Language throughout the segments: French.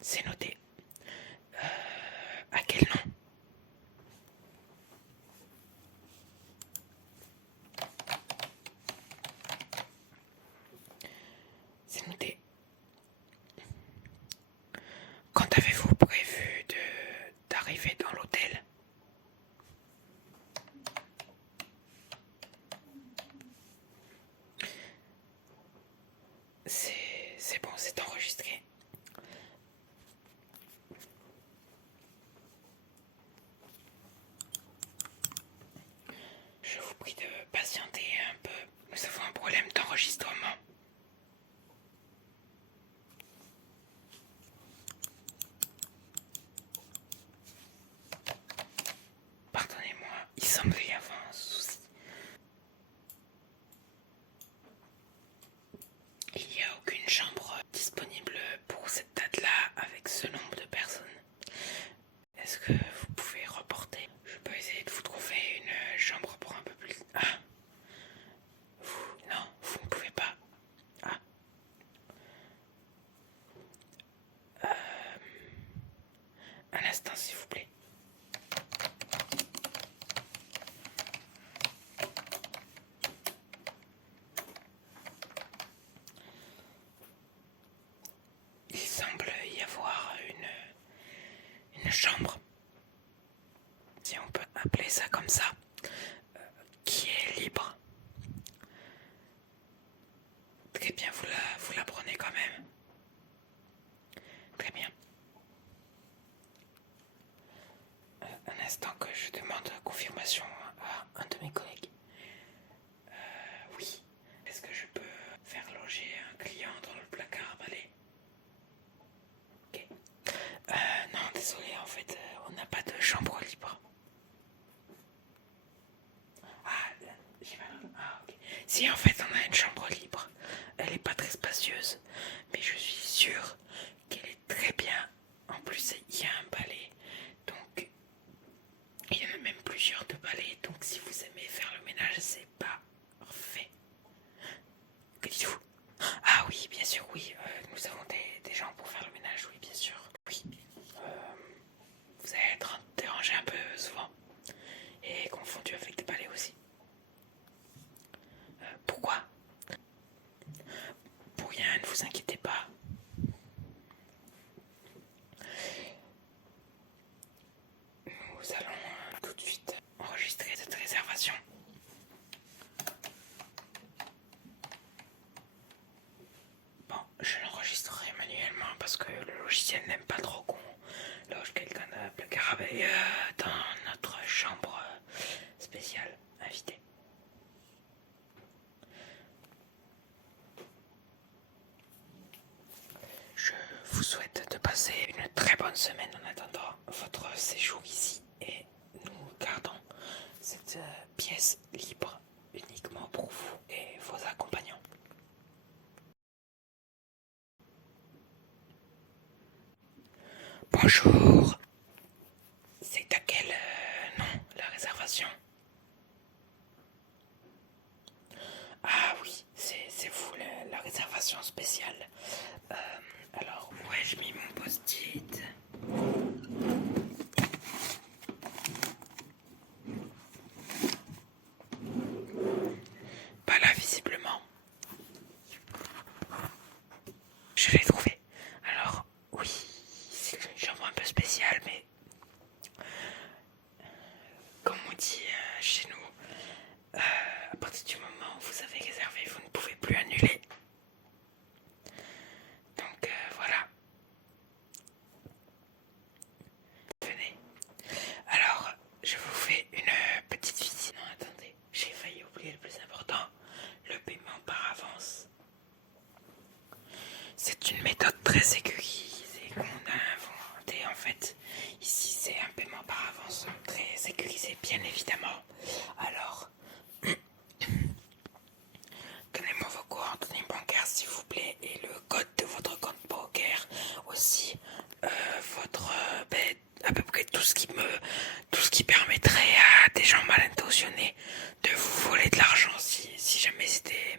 C'est noté. À quel nom? C'est noté. Quand avez-vous prévu d'arriver dans l'hôtel? C'est bon, c'est enregistré. Je vous prie de patienter un peu. Nous avons un problème d'enregistrement. Pardonnez-moi, il semble y avoir un souci. Il n'y a aucune chambre disponible pour cette date-là avec ce nombre de personnes. Est-ce que vous pouvez reporter? Je peux essayer de vous trouver une chambre pour un peu plus... Ah, non, vous ne pouvez pas. Ah. Un instant, s'il vous plaît. Il semble y avoir une chambre, si on peut appeler ça comme ça, qui est libre. Très bien, vous la prenez quand même. Très bien. Un instant que je demande confirmation à un de mes collègues. Oui. Est-ce que je peux faire loger un client dans le placard à balai? Ok. Non, désolé, en fait, on n'a pas de chambre libre. Ah, j'ai mal. Ah, ok. Si, en fait, on a une chambre libre. Elle n'est pas très spacieuse, mais je suis sûr qu'elle est très bien. En plus, il y a un balai, donc il y en a même plusieurs de balais. Donc, si vous aimez faire le ménage, c'est parfait. Que dites-vous? Ah oui, bien sûr, oui. Nous avons des gens pour faire le ménage, oui, bien sûr. Oui. Vous allez être dérangé un peu souvent et confondu avec des balais aussi. Pourquoi? Pour rien, ne vous inquiétez pas. Nous allons tout de suite enregistrer cette réservation. Bon, je l'enregistrerai manuellement parce que le logiciel n'aime pas trop qu'on loge quelqu'un de placard à balai dans notre chambre spéciale invitée. Je vous souhaite de passer une très bonne semaine en attendant votre séjour ici et nous gardons cette pièce libre uniquement pour vous et vos accompagnants. Bonjour. C'est à quel nom la réservation? Ah oui, c'est vous la réservation spéciale. Alors, où ai-je mis mon post-it? Pas là, visiblement. Je l'ai trouvé. Alors, oui, c'est une chambre un peu spéciale, mais comme on dit chez nous, à partir du moment où vous avez réservé, vous ne pouvez plus annuler. Donc voilà. Venez. Alors, je vous fais une petite visite. Non, attendez, j'ai failli oublier le plus important, le paiement par avance. C'est une méthode très sécurisée qu'on a inventée en fait. Ici, c'est un paiement par avance très sécurisé, bien évidemment. Alors, donnez-moi vos coordonnées bancaires s'il vous plaît et le code de votre compte bancaire aussi. Votre à peu près tout ce qui permettrait à des gens mal intentionnés de vous voler de l'argent si jamais c'était...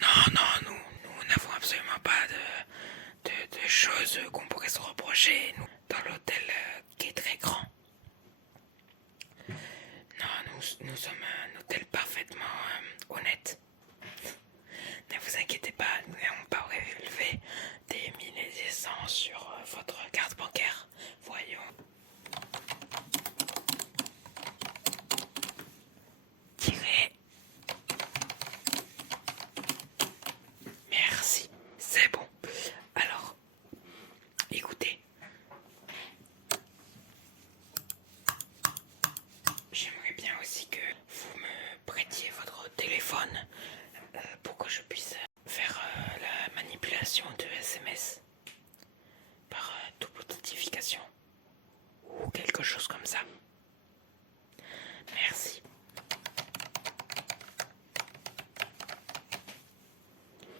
Non, nous n'avons absolument pas de choses ce qu'on pourrait se reprocher nous, dans l'hôtel qui est très grand. Non, nous sommes un hôtel parfaitement honnête. Ne vous inquiétez pas, nous n'avons pas relevé des mille et des cents sur votre carte bancaire. Voyons. Tirez. Merci, c'est bon. Alors, écoutez. J'aimerais bien aussi que vous me prêtiez votre téléphone pour que je puisse faire la manipulation de SMS par double authentification ou quelque chose comme ça. Merci.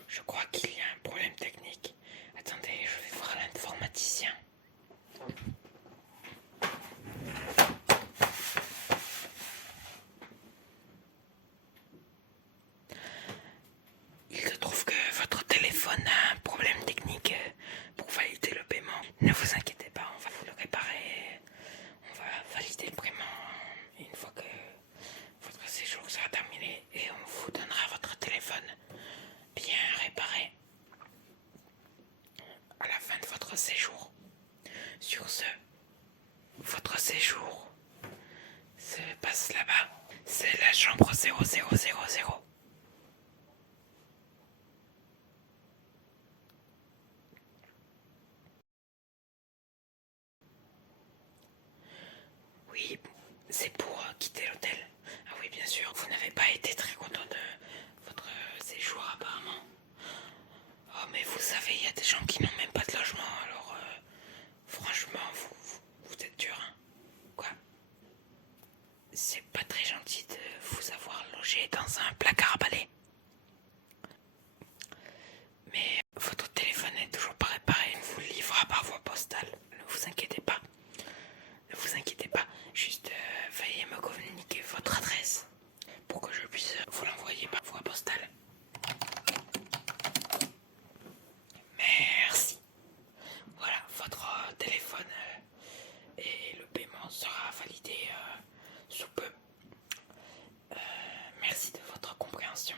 Je crois qu'il y a un problème technique. Attendez, je vais voir l'informaticien. Il se trouve que votre téléphone a un problème technique pour valider le paiement. Ne vous inquiétez pas, on va vous le réparer. On va valider le paiement une fois que votre séjour sera terminé et on vous donnera votre téléphone bien réparé à la fin de votre séjour. Sur ce, votre séjour se passe là-bas. C'est la chambre 0000. Oui, c'est pour quitter l'hôtel. Ah oui, bien sûr, vous n'avez pas été très content de votre séjour apparemment. Oh, mais vous savez, il y a des gens qui n'ont même pas de logement, alors franchement, vous êtes dur, hein. Quoi? C'est pas très gentil de vous avoir logé dans un placard à balai. Mais votre téléphone n'est toujours pas réparé, on vous le livrera par voie postale. Ne vous inquiétez pas. Ne vous inquiétez pas, juste veuillez me communiquer votre adresse pour que je puisse vous l'envoyer par voie postale. Merci. Voilà, votre téléphone et le paiement sera validé sous peu. Merci de votre compréhension.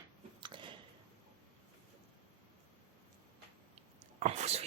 En vous souhaitant